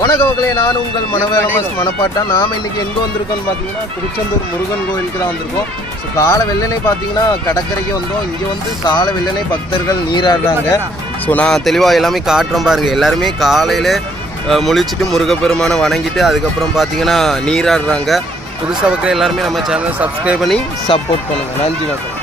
வணக்கம் மக்களே, நான் உங்கள் மனவேலமஸ் மனப்பாட்டா. நாம் இன்றைக்கி எங்கே வந்திருக்கோம்னு பார்த்தீங்கன்னா திருச்செந்தூர் முருகன் கோயிலுக்கு தான் வந்திருக்கோம். ஸோ காலை வெள்ளனை பார்த்தீங்கன்னா கடற்கரைக்கு வந்தோம். இங்கே வந்து காலை வெள்ளனை பக்தர்கள் நீராடுறாங்க. ஸோ நான் தெளிவாக எல்லாமே காட்டுறேன் பாருங்கள். எல்லாருமே காலையில் முழிச்சிட்டு முருகப்பெருமானை வணங்கிட்டு அதுக்கப்புறம் பார்த்தீங்கன்னா நீராடுறாங்க. புதுசாக மக்கள் எல்லாருமே நம்ம சேனலை சப்ஸ்கிரைப் பண்ணி சப்போர்ட் பண்ணுங்கள். நன்றி மக்கள்.